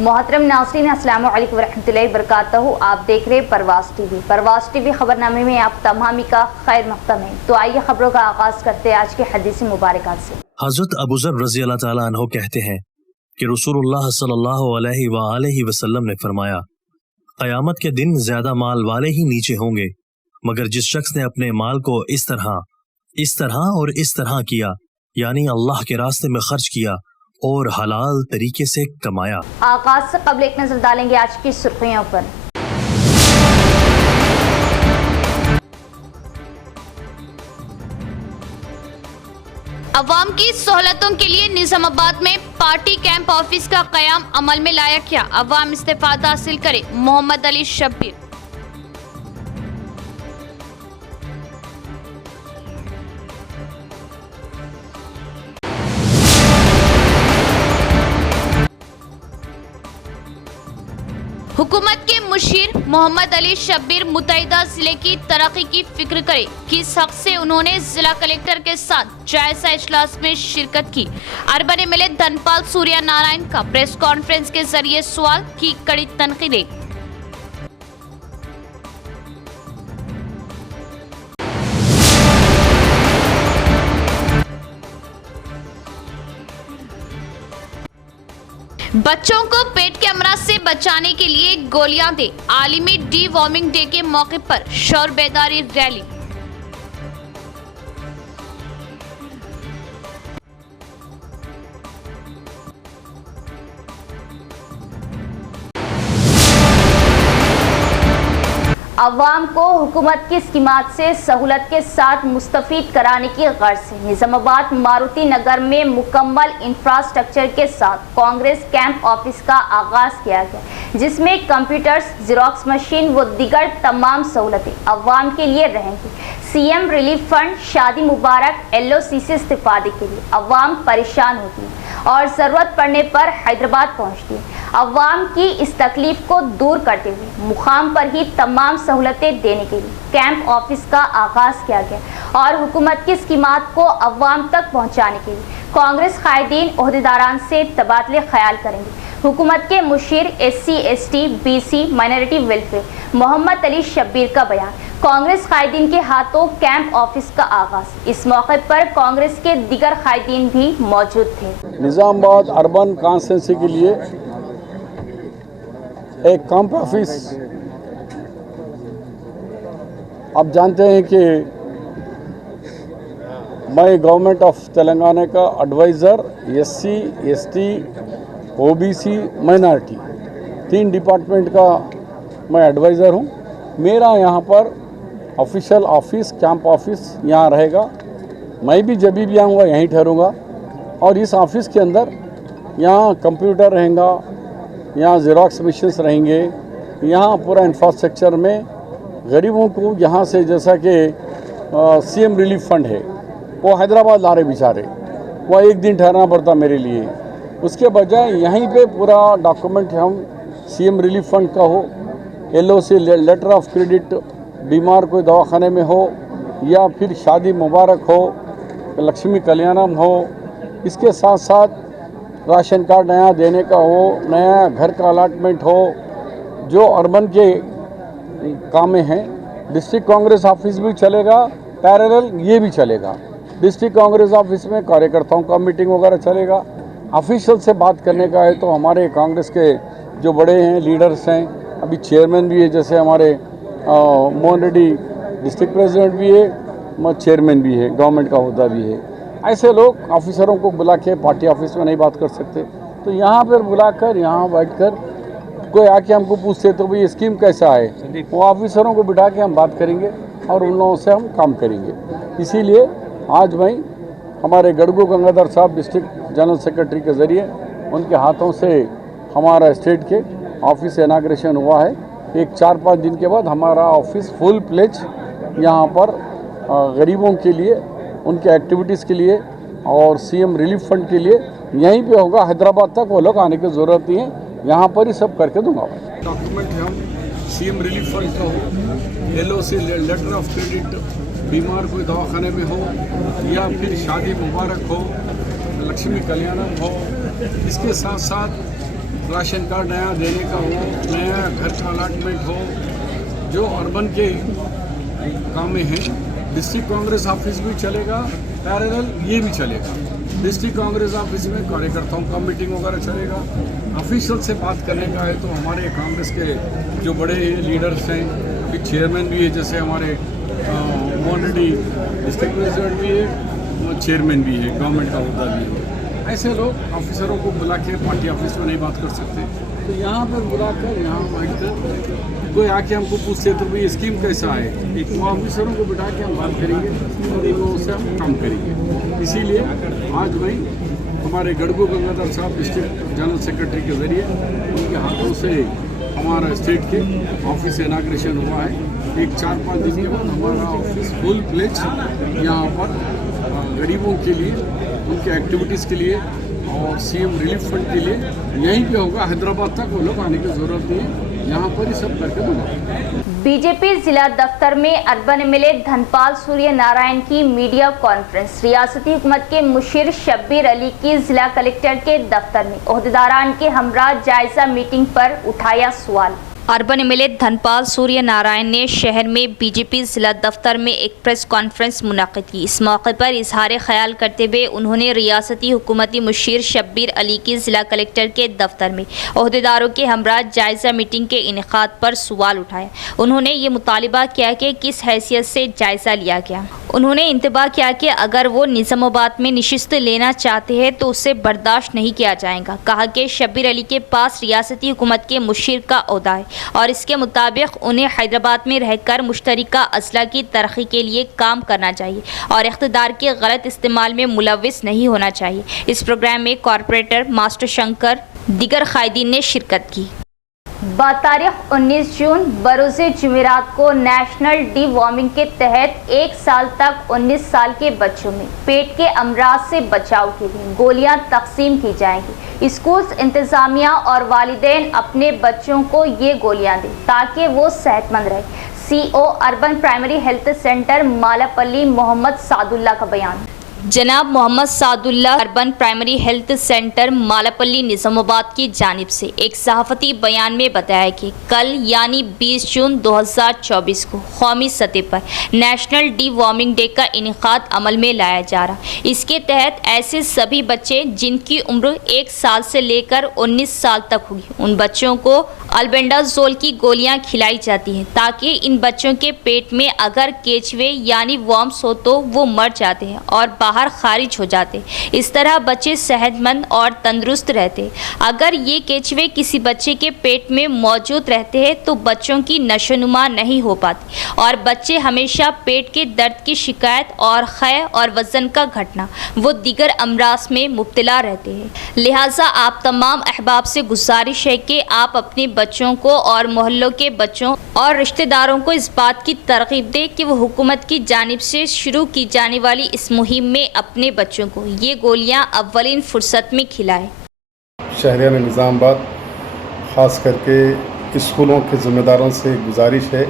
मोहतरम नाज़रीन, अस्सलामु अलैकुम वरहमतुल्लाहि वबरकातुहू। आप देख रहे परवाज़ टीवी। परवाज़ टीवी खबरनामे में आप तमामी का खैर मक़दम है। तो आइए खबरों का आगाज़ करते हैं आज के हदीस मुबारकात से। हज़रत अबू ज़र रज़ी अल्लाह ताला अन्हु कहते हैं कि रसूलुल्लाह सल्लल्लाहु अलैहि वसल्लम ने फरमाया, क़यामत के दिन ज़्यादा माल वाले ही नीचे होंगे, मगर जिस शख्स ने अपने माल को इस तरह और इस तरह किया, यानी अल्लाह के रास्ते में खर्च किया और हलाल तरीके से कमाया। आगाज से कबल एक नजर डालेंगे आज की सुर्खियों पर। अवाम की सहूलतों के लिए निजामाबाद में पार्टी कैंप ऑफिस का क़याम अमल में लाया गया। अवाम इस्तीफादा हासिल करे, मोहम्मद अली शब्बीर। हुकूमत के मुशीर मोहम्मद अली शब्बीर मुत्तहिदा जिले की तरक्की की फिक्र करे। किस हक से उन्होंने जिला कलेक्टर के साथ जायजा इजलास में शिरकत की। अर्बन एमएलए धनपाल सूर्या नारायण का प्रेस कॉन्फ्रेंस के जरिए सवाल की कड़ी तनकीद। बच्चों को पेट के अमराज से बचाने के लिए गोलियां दे। आलमी डी वॉर्मिंग डे के मौके पर शौर बेदारी रैली। अवाम को हुकूमत की स्कीमात से सहूलत के साथ मुस्तफीद कराने की गर्ज से निजामाबाद मारुति नगर में मुकम्मल इंफ्रास्ट्रक्चर के साथ कांग्रेस कैंप ऑफिस का आगाज किया गया, जिसमें कंप्यूटर्स, जेरोक्स मशीन व दीगर तमाम सहूलतें अवाम के लिए रहेंगी। सीएम रिलीफ फंड, शादी मुबारक, LOC से इस्तेफादे के लिए अवाम परेशान होती है और ज़रूरत पड़ने पर हैदराबाद पहुँचती है। अवाम की इस तकलीफ को दूर करते हुए मुकाम पर ही तमाम सहूलतें देने के लिए कैंप ऑफिस का आगाज़ किया गया और हुकूमत की स्कीमात को अवाम तक पहुँचाने के लिए कांग्रेस कायदीन ओहदेदारान से तबादले ख्याल करेंगे। हुकूमत के मुशीर SC ST BC minority welfare Mohammad Ali Shabbir का बयान। कांग्रेस कायदीन के हाथों कैंप ऑफिस का आगाज। इस मौके पर कांग्रेस के दीगर कायदीन भी मौजूद थे। निजामाबाद अर्बन कॉन्स्टिट्यूंसी के लिए एक कैंप ऑफिस, आप जानते हैं कि मैं गवर्नमेंट ऑफ तेलंगाना का advisor SC ST OBC minority 3 department का मैं एडवाइज़र हूँ। मेरा यहाँ पर ऑफिशियल ऑफिस कैंप ऑफिस यहाँ रहेगा। मैं भी जब भी आऊँगा यहीं ठहरूँगा और इस ऑफिस के अंदर यहाँ कंप्यूटर रहेगा, यहाँ जेरोक्स मशीन्स रहेंगे, यहाँ पूरा इंफ्रास्ट्रक्चर में गरीबों को यहाँ से, जैसा कि CM रिलीफ फंड है वो हैदराबाद ला रहे बेचारे, वो एक दिन ठहरना पड़ता मेरे लिए। उसके बजाय यहीं पे पूरा डॉक्यूमेंट हम CM रिलीफ फंड का हो, LOC लेटर ऑफ क्रेडिट, बीमार कोई दवाखाने में हो या फिर शादी मुबारक हो, लक्ष्मी कल्याणम हो, इसके साथ साथ राशन कार्ड नया देने का हो, नया घर का अलाटमेंट हो, जो अर्बन के काम में हैं। डिस्ट्रिक्ट कांग्रेस ऑफिस भी चलेगा, पैरेलल ये भी चलेगा। डिस्ट्रिक्ट कांग्रेस ऑफिस में कार्यकर्ताओं का मीटिंग वगैरह चलेगा। ऑफिशियल से बात करने का है तो हमारे कांग्रेस के जो बड़े हैं, लीडर्स हैं, अभी चेयरमैन भी है, जैसे हमारे मोहन रेड्डी डिस्ट्रिक्ट प्रेसिडेंट भी है, चेयरमैन भी है, गवर्नमेंट का होता भी है। ऐसे लोग ऑफिसरों को बुला के पार्टी ऑफिस में नहीं बात कर सकते, तो यहाँ पर बुलाकर यहाँ बैठकर कोई आके हमको पूछते तो भाई स्कीम कैसा है, वो ऑफिसरों को बिठा के हम बात करेंगे और उन लोगों से हम काम करेंगे। इसीलिए आज मैं हमारे गड़गू गंगाधर साहब डिस्ट्रिक्ट जनरल सेक्रेटरी के ज़रिए उनके हाथों से हमारा स्टेट के ऑफिस इनाग्रेशन हुआ है। एक 4-5 दिन के बाद हमारा ऑफिस फुल प्लेज यहाँ पर गरीबों के लिए, उनके एक्टिविटीज़ के लिए और CM रिलीफ फंड के लिए यहीं पे होगा। हैदराबाद तक वो लोग आने की ज़रूरत नहीं है, यहाँ पर ही सब करके दूंगा। डॉक्यूमेंट हम CM रिलीफ फंड का हो, LOC लेटर ऑफ क्रेडिट, बीमार कोई दवाखाने में हो या फिर शादी मुबारक हो, लक्ष्मी कल्याणम हो, इसके साथ साथ राशन कार्ड नया देने का हो, नया घर का अलाटमेंट हो, जो अर्बन के काम में हैं, डिस्ट्रिक्ट कांग्रेस ऑफिस भी चलेगा, पैरेलल ये भी चलेगा। डिस्ट्रिक्ट कांग्रेस ऑफिस में कार्यकर्ताओं का मीटिंग वगैरह चलेगा। ऑफिशियल से बात करने का है तो हमारे कांग्रेस के जो बड़े लीडर्स हैं, एक चेयरमैन भी है, जैसे हमारे मोहन रेड्डी डिस्ट्रिक्ट प्रेसिडेंट भी है, चेयरमैन भी है, गवर्नमेंट का अहदा भी है। ऐसे लोग ऑफिसरों को बुला के पार्टी ऑफिस में नहीं बात कर सकते, तो यहाँ पर बुलाकर यहाँ बैठकर कोई आके हमको पूछते तो भाई स्कीम कैसा है, एक ऑफिसरों को बिठा के हम बात करेंगे और इन लोगों से हम काम करेंगे। इसीलिए आज भाई हमारे गड़गू गंगाधर साहब डिस्ट्रिक्ट जनरल सेक्रेटरी के ज़रिए उनके हाथों से हमारा स्टेट के ऑफिस से इनाग्रेशन हुआ है। एक 4-5 दिन के बाद हमारा ऑफिस फुल प्लेज यहाँ पर गरीबों के लिए, उनके एक्टिविटीज़ के लिए और सीएम रिलीफ फंड के लिए यहीं पे होगा। हैदराबाद तक वो लोग आने की ज़रूरत नहीं है, यहाँ पर ही सब करके मिलेगा। बीजेपी जिला दफ्तर में अर्बन एमएलए धनपाल सूर्य नारायण की मीडिया कॉन्फ्रेंस। रियासती हुकूमत के मुशीर शब्बीर अली की जिला कलेक्टर के दफ्तर में ओहदेदारान के हमरा जायजा मीटिंग पर उठाया सवाल। अर्बन एमएलए धनपाल सूर्य नारायण ने शहर में बीजेपी जिला दफ्तर में एक प्रेस कॉन्फ्रेंस मुनाकिद की। इस मौके पर इजहार ख्याल करते हुए उन्होंने रियासती हुकूमती मुशीर शब्बीर अली की जिला कलेक्टर के दफ्तर में ओहदेदारों के हमरा जायजा मीटिंग के इनेकाद पर सवाल उठाया। उन्होंने ये मुतालिबा किया कि किस हैसियत से जायजा लिया गया। उन्होंने इंतबा किया कि अगर वो निज़ामाबाद में नशिस्त लेना चाहते हैं तो उसे बर्दाश्त नहीं किया जाएगा। कहा कि शब्बीर अली के पास रियासती हुकूमत के मुशीर का ओहदा है और इसके मुताबिक उन्हें हैदराबाद में रहकर मुश्तरका अजला की तरक्की के लिए काम करना चाहिए और इख्तिदार के गलत इस्तेमाल में मुलविस नहीं होना चाहिए। इस प्रोग्राम में कॉरपोरेटर मास्टर शंकर दीगर कायदीन ने शिरकत की। तारीख 19 जून बरोज़ जुमेरात को नेशनल डी वार्मिंग के तहत 1 साल तक 19 साल के बच्चों में पेट के अमराज से बचाव के लिए गोलियां तकसीम की जाएंगी। स्कूल्स इंतज़ामिया और वालिदैन अपने बच्चों को ये गोलियां दें ताकि वो सेहतमंद रहे। CO urban primary health centre Malapalli Mohammad Sadullah का बयान। जनाब Mohammad Sadullah urban primary health centre Malapalli Nizamabad की जानिब से एक सहाफ़ती बयान में बताया कि कल यानी 20 जून 2024 को कौमी सतह पर नेशनल डी वार्मिंग डे का इनेकाद अमल में लाया जा रहा। इसके तहत ऐसे सभी बच्चे जिनकी उम्र 1 साल से लेकर 19 साल तक होगी, उन बच्चों को अल्बेंडाजोल की गोलियां खिलाई जाती हैं ताकि इन बच्चों के पेट में अगर केचवे यानी वर्म्स हो तो वो मर जाते हैं और बाहर खारिज हो जाते। इस तरह बच्चे सेहतमंद और तंदुरुस्त रहते। अगर ये केचवे किसी बच्चे के पेट में मौजूद रहते हैं तो बच्चों की नशोनुमा नहीं हो पाती और बच्चे हमेशा पेट के दर्द की शिकायत और ख़य और वज़न का घटना वो दीगर अमराज में मुब्तला रहते हैं। लिहाजा आप तमाम अहबाब से गुजारिश है कि आप अपने बच्चों को और मोहल्लों के बच्चों और रिश्तेदारों को इस बात की तरगीब दें कि वो हुकूमत की जानिब से शुरू की जाने वाली इस मुहिम में अपने बच्चों को ये गोलियां अव्वलिन फुर्सत में खिलाएं। शहरियान निज़ामाबाद ख़ास करके स्कूलों के ज़िम्मेदारों से गुजारिश है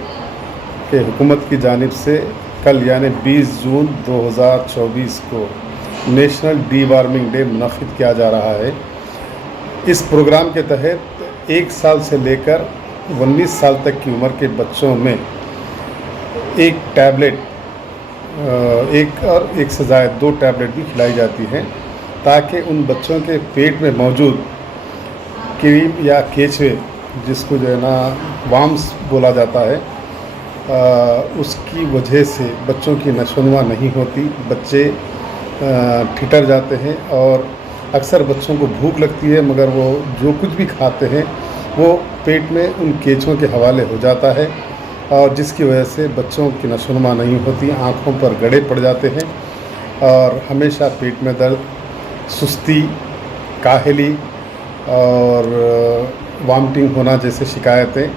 कि हुकूमत की जानिब से कल यानी 20 जून 2024 को नेशनल डी वार्मिंग डे मुनक़िद किया जा रहा है। इस प्रोग्राम के तहत 1 साल से लेकर 19 साल तक की उम्र के बच्चों में एक टैबलेट एक से ज़ायद 2 टैबलेट भी खिलाई जाती हैं ताकि उन बच्चों के पेट में मौजूद क्रीम या केचवे जिसको जो है ना वाम्स बोला जाता है उसकी वजह से बच्चों की नशोनुमा नहीं होती, बच्चे ठिठर जाते हैं और अक्सर बच्चों को भूख लगती है मगर वो जो कुछ भी खाते हैं वो पेट में उन केचों के हवाले हो जाता है और जिसकी वजह से बच्चों की नशोनुमा नहीं होती, आँखों पर गड़े पड़ जाते हैं और हमेशा पेट में दर्द, सुस्ती, काहली और वामिटिंग होना जैसे शिकायतें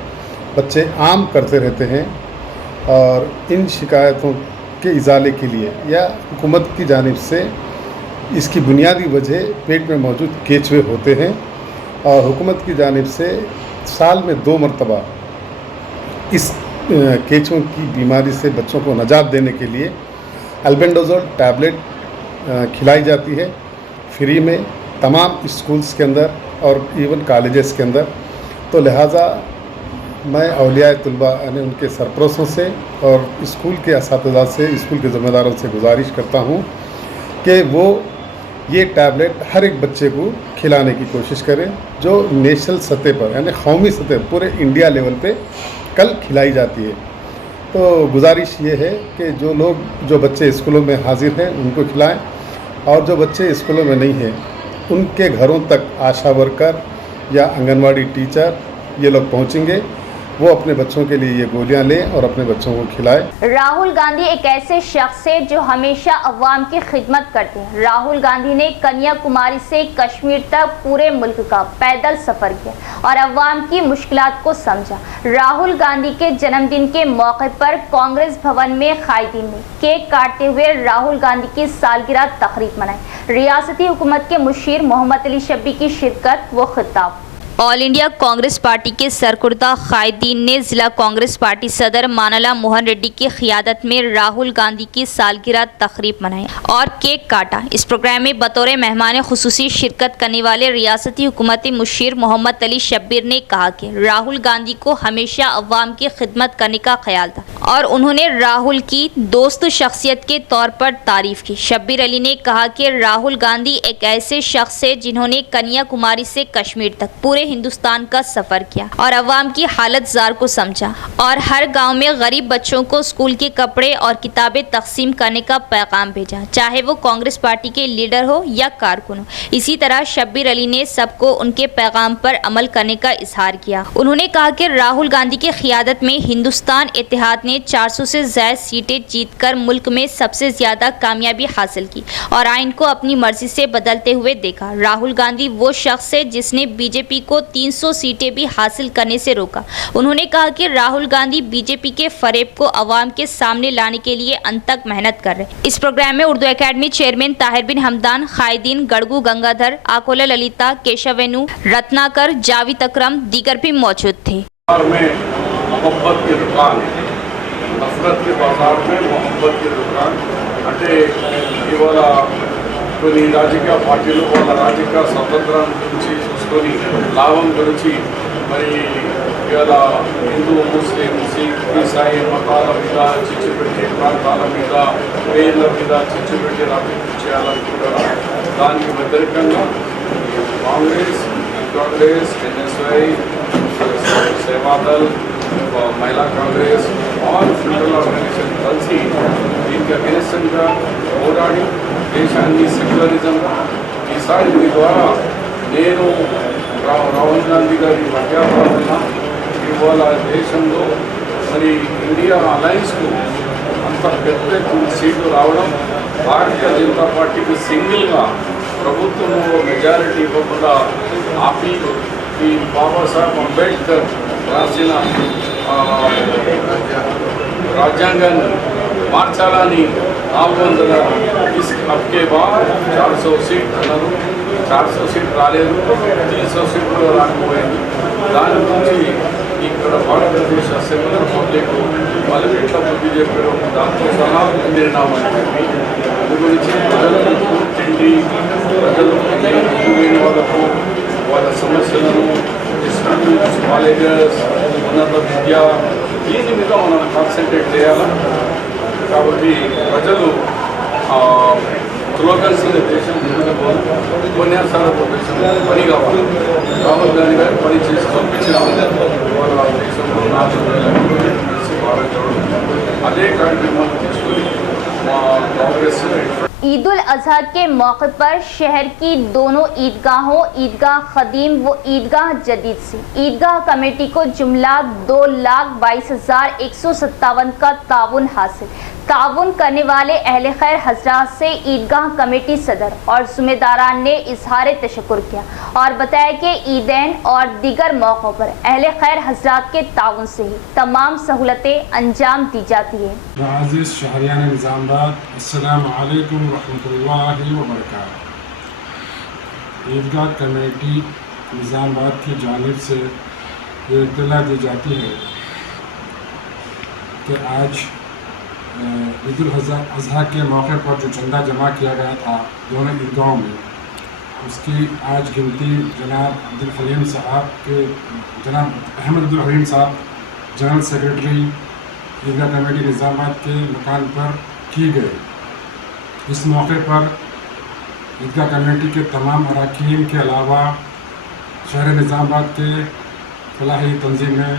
बच्चे आम करते रहते हैं और इन शिकायतों के इजाले के लिए या हुकूमत की जानिब से इसकी बुनियादी वजह पेट में मौजूद केचवे होते हैं और हुकूमत की जानिब से साल में 2 मरतबा इस केचुओं की बीमारी से बच्चों को निजात देने के लिए अल्बेंडाजोल टैबलेट खिलाई जाती है फ्री में तमाम स्कूल्स के अंदर और इवन कॉलेजेस के अंदर। तो लिहाजा मैं औलिया तुलबा यानी उनके सरपरस्तों से और स्कूल के असातिज़ा से, स्कूल के ज़िम्मेदारों से गुजारिश करता हूँ कि वो ये टैबलेट हर एक बच्चे को खिलाने की कोशिश करें जो नेशनल सतह पर यानी कौमी सतह पूरे इंडिया लेवल पे कल खिलाई जाती है। तो गुजारिश ये है कि जो बच्चे स्कूलों में हाजिर हैं उनको खिलाएं, और जो बच्चे स्कूलों में नहीं हैं उनके घरों तक आशा वर्कर या आंगनवाड़ी टीचर ये लोग पहुंचेंगे, वो अपने बच्चों के लिए ये गोलियां लें और अपने बच्चों को खिलाएं। राहुल गांधी एक ऐसे शख्स है जो हमेशा अवाम की खिदमत करते हैं। राहुल गांधी ने कन्याकुमारी से कश्मीर तक पूरे मुल्क का पैदल सफर किया और अवाम की मुश्किलात को समझा। राहुल गांधी के जन्मदिन के मौके पर कांग्रेस भवन में कायदीन ने केक काटते हुए राहुल गांधी की सालगिरह तकरीब मनाई। रियासती हुकूमत के मुशीर मोहम्मद अली शब्बी की शिरकत व खिताब। ऑल इंडिया कांग्रेस पार्टी के सरकुर्दा कायदीन ने जिला कांग्रेस पार्टी सदर मानला मोहन रेड्डी की क़ियादत में राहुल गांधी की सालगिरह तकरीब मनाई और केक काटा। इस प्रोग्राम में बतौर मेहमान खुसूसी शिरकत करने वाले रियासती हुकूमती मुशीर मोहम्मद अली शब्बीर ने कहा कि राहुल गांधी को हमेशा अवाम की खिदमत करने का ख्याल था और उन्होंने राहुल की दोस्त शख्सियत के तौर पर तारीफ की। शब्बीर अली ने कहा कि राहुल गांधी एक ऐसे शख्स है जिन्होंने कन्याकुमारी से कश्मीर तक पूरे हिंदुस्तान का सफर किया और अवाम की हालत जार को समझा और हर गांव में गरीब बच्चों को स्कूल के कपड़े और किताबें तकसीम करने का पैगाम भेजा, चाहे वो कांग्रेस पार्टी के लीडर हो या कारकुन हो। इसी तरह शब्बीर अली ने सबको उनके पैगाम पर अमल करने का इजहार किया। उन्होंने कहा कि राहुल गांधी की क़ियादत में हिंदुस्तान इत्तेहाद ने 400 से ज्यादा सीटें जीतकर मुल्क में सबसे ज्यादा कामयाबी हासिल की और आइन को अपनी मर्जी से बदलते हुए देखा। राहुल गांधी वो शख्स है जिसने बीजेपी को 300 सीटें भी हासिल करने से रोका। उन्होंने कहा कि राहुल गांधी बीजेपी के फरेब को अवाम के सामने लाने के लिए अंत तक मेहनत कर रहे। इस प्रोग्राम में उर्दू एकेडमी चेयरमैन ताहिर बिन हमदान, कायदीन गड़गू गंगाधर, आकोला ललिता, केशवेनु, रत्नाकर, जावेद अकरम दीगर भी मौजूद थे। मोहब्बत की दुकान, नफरत के बाजार में मोहब्बत की दुकान అంటే ఇవాళ కొన్ని రాజకీయ పార్టీలు వాళ్ళ రాజకీయ స్వతంత్రం గురించి చూసుకొని లాభం గురించి మరి ఇవాళ హిందూ ముస్లిం సిక్ ఈసాయి మతాల మీద చిచ్చు పెట్టి ప్రాంతాల మీద పేర్ల మీద చిచ్చు పెట్టి రాజకీయం చేయాలనుకుంటారు. దానికి వ్యతిరేకంగా కాంగ్రెస్ ఎన్ఎస్ఐ సేవాదల్ महिला कांग्रेस और फ्यूडरल ऑर्गेनाइजेशन కలిసి దీనికి అగెనిస్ట్గా పోరాడి దేశాన్ని సెక్యులరిజం ఈసారి మీ ద్వారా నేను రాహుల్ గాంధీ గారి ప్రఖ్యాపన ఇవాళ దేశంలో మరి ఇండియా అలయన్స్కు అంత పెద్ద సీట్లు రావడం, భారతీయ జనతా పార్టీకి సింగిల్గా ప్రభుత్వంలో మెజారిటీ ఇవ్వకుండా ఆపి ఈ బాబాసాహెబ్ అంబేద్కర్ రాసిన రాజ్యాంగాన్ని మార్చాలని 400 అప్కే బాద్ 400 సీట్ అన్నారు. 400 సీట్ రాలేదు, 300 సీట్లు రాకపోయింది. దాని గురించి ఇక్కడ భారతదేశ సెక్యులర్ పబ్లిక్ వాళ్ళు ఎట్లా బుద్ధి చెప్పారు, దాంతో సహా నిర్ణయం చెప్పి దాని గురించి ప్రజలకు పూర్తిండి ప్రజలు లేని వాళ్ళకు వాళ్ళ సమస్యలను స్కూల్స్, కాలేజెస్, ఉన్నత విద్య దీని మీద మనం కాన్సన్ట్రేట్ చేయాలి. కాబట్టి ప్రజలు స్లోగన్స్ దేశం ఉపన్యాసాల దేశం పని కావాలి. రాహుల్ గాంధీ గారు పని చేసి పంపించిన వాళ్ళ దేశంలో 4,000 కలిసి భారత అదే కార్యక్రమం తీసుకొని మా కాంగ్రెస్ ईद उल अजहा के मौके पर शहर की दोनों ईदगाहों ईदगाह कदीम व ईदगाह जदीद से ईदगाह कमेटी को जुमला 2,22,157 का ताउन हासिल। ताउन करने वाले अहले खैर हजरात से ईदगाह कमेटी सदर और जिम्मेदारान ने इजहार तशक्कुर किया और बताया कि ईदैन और दीगर मौक़ों पर अहले खैर हजरात के ताउन से ही तमाम सहूलतें अंजाम दी जाती हैं। अज़ीज़ शहरियान निज़ामबाद, अस्सलामु अलैकुम रहमतुल्लाहि व बरकातहू। ईदगाह कमेटी निज़ामबाद की जानिब से ये इत्तला दी जाती है कि आज ईद उल अज़हा के मौके पर जो चंदा जमा किया गया था दोनों ईदगाहों में, اس کی آج गिनती जनाब अब्दुल हलीम साहब के जनाब अहमद अब्दुल हलीम साहब जनरल सेक्रेटरी ईदगाह कमेटी निज़ामाबाद के मकान पर की गई। इस मौके पर ईदगाह कमेटी के तमाम अरकान के अलावा शहर निज़ामाबाद के फलाही तंजीमें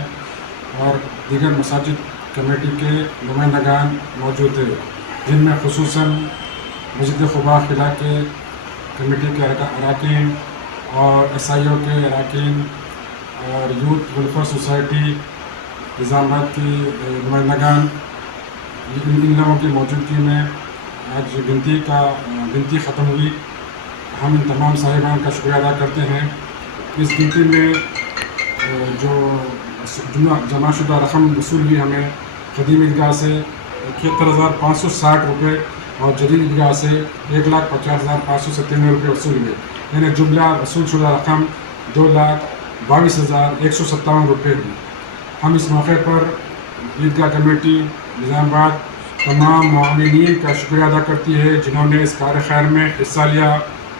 और दीगर मसाजिद कमेटी के नुमाइंदगान मौजूद थे, जिनमें खुसूसन मस्जिद खुबा किला के कमेटी के अरकान और SIO के अरकान और यूथ वेलफेयर सोसाइटी निज़ामाबाद की नुमाइंदगान, इन लोगों की मौजूदगी में आज गिनती ख़त्म हुई। हम इन तमाम साहिबान का शुक्रिया अदा करते हैं। इस गिनती में जो जमाशुदा रकम वसूल हुई हमें कदीम ईदगाह से 71,560 रुपये और जदीद ईदगाह से 1,50,597 रुपये वसूल हुए, यानी जुमला वसूल शुदा रकम 2,22,157 रुपये हुई। हम इस मौके पर ईदगाह कमेटी निज़ामाबाद तमाम मुआमिनीन का शुक्रिया अदा करती है जिन्होंने इस कार्य खैर में हिस्सा लिया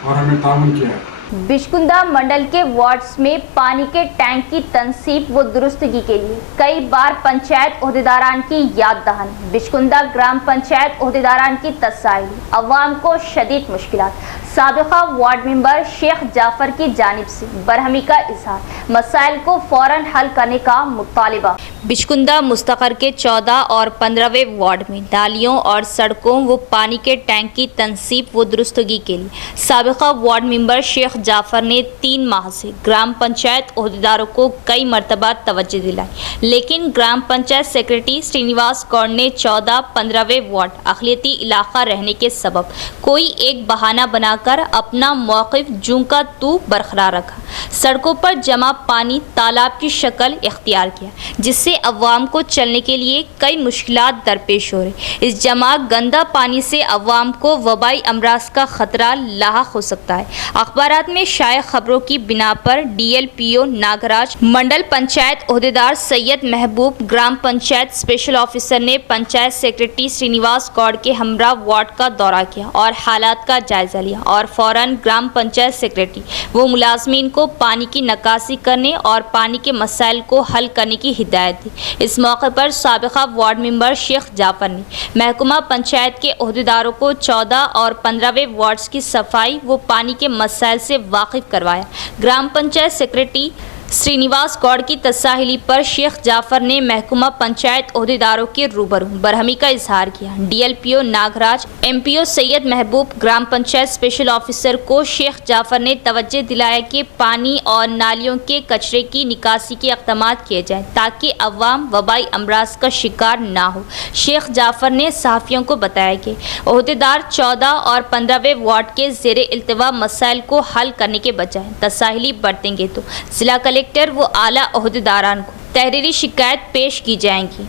और हमें ताउन किया है। बिशकुंदा मंडल के वार्ड्स में पानी के टैंक की तनसीब व दुरुस्तगी के लिए कई बार पंचायत ओहदेदारान की याद दहानी। बिशकुंदा ग्राम पंचायत ओहदेदारान की तसाइली, अवाम को शदीद मुश्किलात। साबिका वार्ड मेंबर शेख जाफर की जानिब से बरहमी का इजहार, मसाइल को फौरन हल करने का मुतालिबा। बिशकुंदा मुस्तकर के 14 और 15वें वार्ड में नालियों और सड़कों व पानी के टैंक की तनसीब व दुरुस्तगी के लिए साबिका वार्ड मेंबर शेख जाफर ने 3 माह से ग्राम पंचायत ओहदेदारों को कई मरतबा तवज्जो दिलाई, लेकिन ग्राम पंचायत सेक्रेटरी श्रीनिवास गौड़ ने 14-15वें वार्ड अक़लियती इलाका रहने के सबब कोई एक बहाना बनाकर अपना मौक़िफ़ जूं का तू बरकरार रखा। सड़कों पर जमा पानी तालाब की शक्ल इख्तियार किया, जिससे अवाम को चलने के लिए कई मुश्किलात दरपेश हो रही। इस जमा गंदा पानी से अवाम को वबाई अमराज का खतरा लाहक हो सकता है। अखबारात में शाये खबरों की बिना पर DLPO नागराज, मंडल पंचायत ओहदेदार सैयद महबूब, ग्राम पंचायत स्पेशल ऑफिसर ने पंचायत सेक्रेटरी श्रीनिवास गौड़ के हमरा वार्ड का दौरा किया और हालात का जायजा लिया और फौरन ग्राम पंचायत सेक्रेटरी वो मुलाजमीन को पानी की नकासी करने और पानी के मसाइल को हल करने की हिदायत दी। इस मौके पर साबिका वार्ड मेंबर शेख जाफर ने महकमा पंचायत के ओहदेदारों को 14 और 15वें वार्ड्स की सफाई व पानी के मसाइल से वाकिफ करवाया। ग्राम पंचायत सेक्रेटरी श्रीनिवास गौड़ की तसाहिली पर शेख जाफर ने महकमा पंचायत ओहदेदारों के रूबरू बरहमी का इजहार किया। DLPO नागराज, MPO सैयद महबूब, ग्राम पंचायत स्पेशल ऑफिसर को शेख जाफर ने तवज्जो दिलाया कि पानी और नालियों के कचरे की निकासी के इक़दामात किए जाएं ताकि अवाम वबाई अमराज का शिकार ना हो। शेख जाफर ने सहाफ़ियों को बताया कि ओहदेदार 14 और 15वें वार्ड के ज़ेरे इल्तिवा मसाइल को हल करने के बजाय तसाहिली बरतेंगे तो जिला कलेक्टर व आला ओहदेदारान को तहरीरी शिकायत पेश की जाएंगी।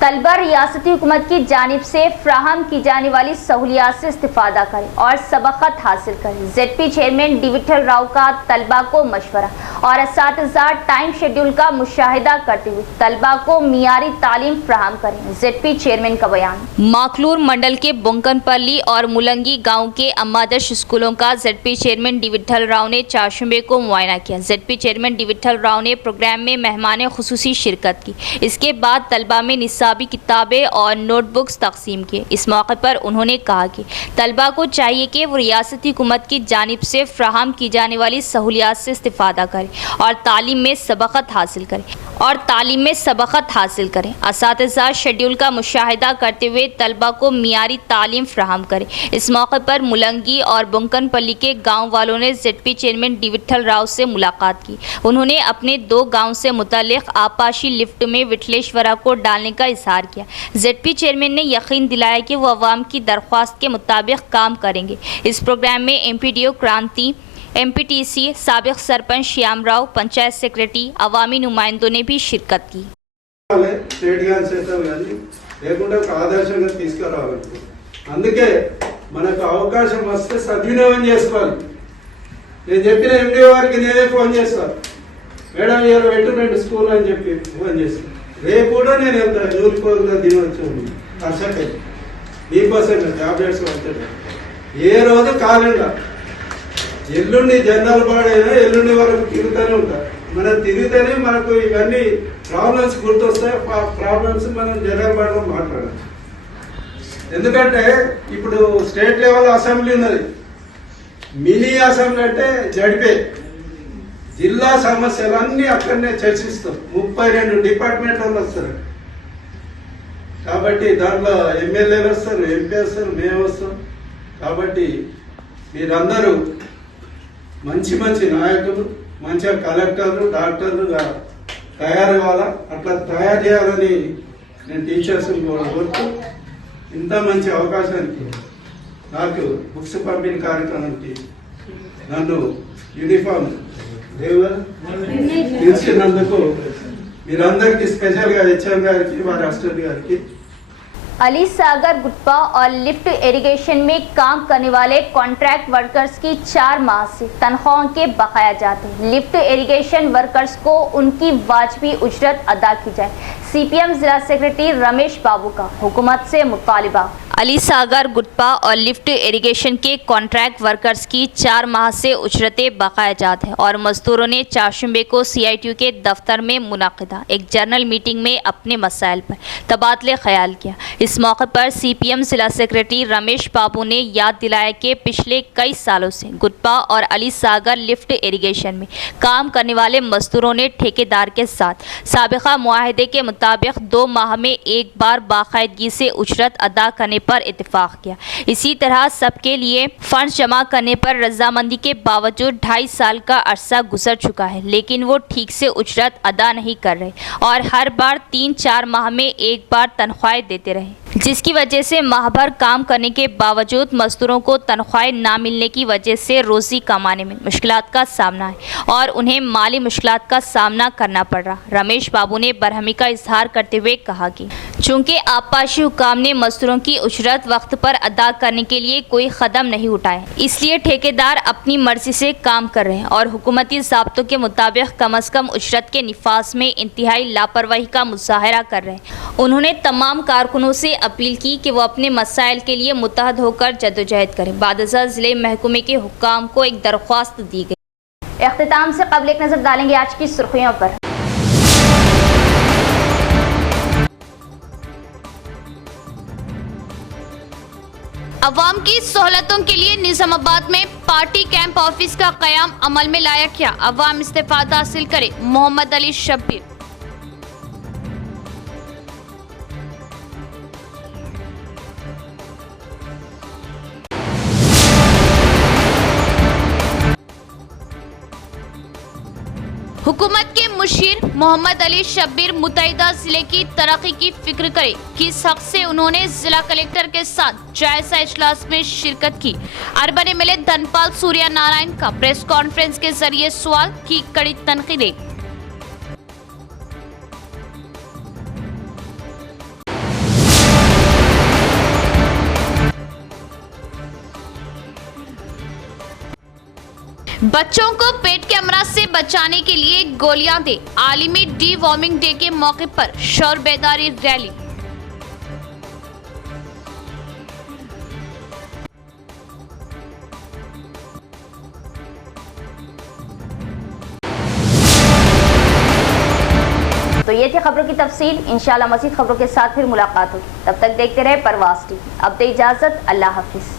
तलबा रियासती हुकूमत की जानिब से फ्राहम की जाने वाली सहूलियात से इस्तिफादा करें और सबक़त हासिल करें। ZP chairman D Vithal Rao का तलबा को मशवरा और असातिज़ा टाइम शेड्यूल का मुशाहिदा करते हुए तलबा को मियारी तालीम फ्राहम करें। ZP चेयरमैन का बयान। माखलूर मंडल के बुंकनपल्ली और मुलंगी गाँव के अम्मादर्श स्कूलों का ZP chairman D Vithal Rao ने चारशंबे को मुआयना किया। ZP chairman D Vithal Rao ने प्रोग्राम में मेहमान खुसूसी शिरकत की। इसके बाद तलबा में निसाबी किताबें और नोटबुक्स तकसीम किए। इस मौके पर उन्होंने कहा कि तलबा को चाहिए कि वो रियासती हुकूमत की जानिब से फ्राहम की जाने वाली सहूलियात से इस्तिफादा करें और तालीम में सबक़त हासिल करें। असातिज़ा शेड्यूल का मुशाहिदा करते हुए तलबा को मियारी तालीम फ्राहम करें। इस मौके पर मुलंगी और बुंकनपल्ली के गाँव वालों ने ZP chairman D Vithal Rao से मुलाकात की। उन्होंने अपने 2 गाँव से मुतल्लिक़ आपाशी लिफ्ट में विठलेश्वरा को डालने का इजहार किया। ZP चेयरमैन ने यकीन दिलाया कि वो अवाम की दरख्वास्त के मुताबिक काम करेंगे। इस प्रोग्राम में MPDO क्रांति, MPTC, साबिक सरपंच श्याम राव, पंचायत सेक्रेटरी, अवामी नुमाइंदों ने भी शिरकत की। అందుకే మనకు అవకాశం వస్తే సద్వినియోగం చేసుకోవాలి. నేను చెప్పిన MDO వారికి నేనే ఫోన్ చేస్తాను, మేడం ఇవాళ వెటర్నరీ స్కూల్ అని చెప్పి ఫోన్ చేస్తాను. రేపు కూడా నేను వెళ్తాను. నూరుకోగా దినోత్సవం కర్షక మీకోసం టాబ్లెట్స్ వస్తాయి. ఏ రోజు కాలంగా ఎల్లుండి జనరల్ బాడీ అయినా ఎల్లుండి వరకు తిరుగుతూనే ఉంటారు. మనం తిరిగితేనే మనకు ఇవన్నీ ప్రాబ్లమ్స్ గుర్తొస్తాయి. ప్రాబ్లమ్స్ మనం జనరల్ బాడీలో మాట్లాడాలి. ఎందుకంటే ఇప్పుడు స్టేట్ లెవెల్ అసెంబ్లీ ఉన్నది, మినీ అసెంబ్లీ అంటే జడిపే. జిల్లా సమస్యలన్నీ అక్కడనే చర్చిస్తాం. 32 డిపార్ట్మెంట్ వాళ్ళు వస్తారు. కాబట్టి దాంట్లో ఎమ్మెల్యేలు వస్తారు, ఎంపీ వస్తారు, మేము వస్తాం. కాబట్టి మీరందరూ మంచి మంచి నాయకులు, మంచిగా కలెక్టర్లు, డాక్టర్లుగా తయారు కావాలా. అట్లా తయారు చేయాలని నేను టీచర్స్ కోరుతూ ఇంత మంచి అవకాశానికి నాకు బుక్స్ పంపిణీ కార్యక్రమానికి నన్ను యూనిఫామ్ తీసుకున్నందుకు మీరందరికీ స్పెషల్గా హెచ్ఎం గారికి, వారి అసిస్టెంట్ గారికి, अली सागर गुटपा और लिफ्ट इरिगेशन में काम करने वाले कॉन्ट्रैक्ट वर्कर्स की 4 माह से तनख्वाहों के बकाया जाते हैं। लिफ्ट इरिगेशन वर्कर्स को उनकी वाजबी उजरत अदा की जाए। सीपीएम जिला सेक्रेटरी रमेश बाबू का हुकूमत से मुतालिबा। अली सागर गुटपा और लिफ्ट इरिगेशन के कॉन्ट्रैक्ट वर्कर्स की 4 माह से उजरतें बकाया जात है और मजदूरों ने चारशंबे को CITU के दफ्तर में मुनाकिदा एक जर्नल मीटिंग में अपने मसाइल पर तबादले ख्याल किया। इस मौके पर CPM जिला सेक्रेटरी रमेश बाबू ने याद दिलाया कि पिछले कई सालों से गुटपा और अली सागर लिफ्ट इरिगेशन में काम करने वाले मजदूरों ने ठेकेदार के साथ साबिका मुआहदे के मुताबिक 2 माह में एक बार बाकायदगी से उजरत अदा करने पर इत्तेफाक किया। इसी तरह सबके लिए फंड जमा करने पर रजामंदी के बावजूद 2.5 साल का अरसा गुजर चुका है, लेकिन वो ठीक से उजरत अदा नहीं कर रहे और हर बार 3-4 माह में एक बार तनख्वाहें देते रहे, जिसकी वजह से माह भर काम करने के बावजूद मजदूरों को तनख्वाहें ना मिलने की वजह से रोजी कमाने में मुश्किलात का सामना है और उन्हें माली मुश्किलात का सामना करना पड़ रहा। रमेश बाबू ने बरहमी का इजहार करते हुए कहा कि चूंकि आबपाशी हुकाम ने मजदूरों की उजरत वक्त पर अदा करने के लिए कोई कदम नहीं उठाए, इसलिए ठेकेदार अपनी मर्जी से काम कर रहे हैं और हुकूमती ज़ाब्तों के मुताबिक कम अज़ कम उजरत के निफाज में इंतहाई लापरवाही का मुजाहरा कर रहे हैं। उन्होंने तमाम कारकुनों से अपील की कि वो अपने मसाइल के लिए मुत्तहद होकर जद्दोजहद करें। बादशाह ज़िले महकमे के हुक्काम को एक दरख्वास्त दी गई। इख्तिताम से कबल एक नज़र डालेंगे आज की सुर्खियों पर। अवाम की सहूलतों के लिए निजामाबाद में पार्टी कैंप ऑफिस का कयाम अमल में लाया गया। अवाम इस्तीफादा हासिल करे, मोहम्मद अली शब्बीर। हुकूमत के मुशीर मोहम्मद अली शब्बीर मुतैदा जिले की तरक्की की फिक्र करे, किस हक से उन्होंने जिला कलेक्टर के साथ जायजा इजलास में शिरकत की। अर्बन MLA धनपाल सूर्या नारायण का प्रेस कॉन्फ्रेंस के जरिए सवाल की कड़ी तनकीदें। बच्चों को पेट के अमराज से बचाने के लिए गोलियां दे, आलमी डी वॉर्मिंग डे के मौके पर शौर बेदारी रैली। तो ये थी खबरों की तफसील। इंशाल्लाह मज़ीद खबरों के साथ फिर मुलाकात होगी। तब तक देखते रहे परवाज़ टीवी। अब दे इजाज़त, अल्लाह हाफिज़।